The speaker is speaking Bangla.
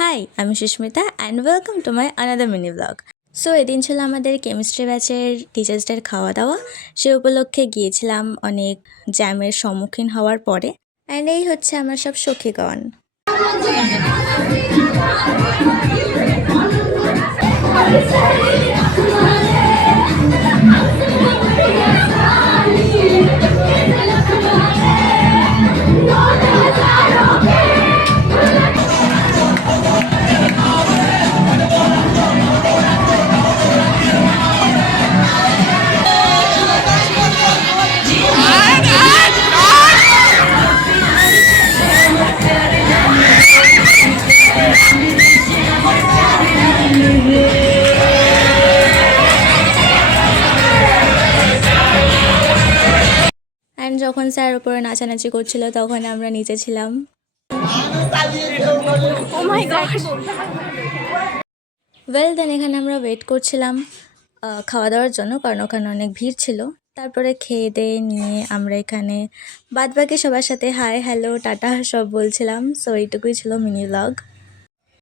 হাই, আমি Susmita and welcome to my another mini blog. So এদিন ছিল আমাদের কেমিস্ট্রি ব্যাচের টিচার্স ডের খাওয়া দাওয়া। সে উপলক্ষে গিয়েছিলাম অনেক জ্যামের সম্মুখীন হওয়ার পরে। অ্যান্ড এই হচ্ছে আমার সব সখীগণ। অ্যান্ড যখন স্যার উপরে নাচানাচি করছিল তখন আমরা নিচে ছিলাম। ওয়েল দেন এখানে আমরা ওয়েট করছিলাম খাওয়া দাওয়ার জন্য, কারণ ওখানে অনেক ভিড় ছিল। তারপরে খেয়ে দিয়ে নিয়ে আমরা এখানে বাদবাকি সবার সাথে হাই হ্যালো টাটা সব বলছিলাম। সো এইটুকুই ছিল মিনি ব্লগ।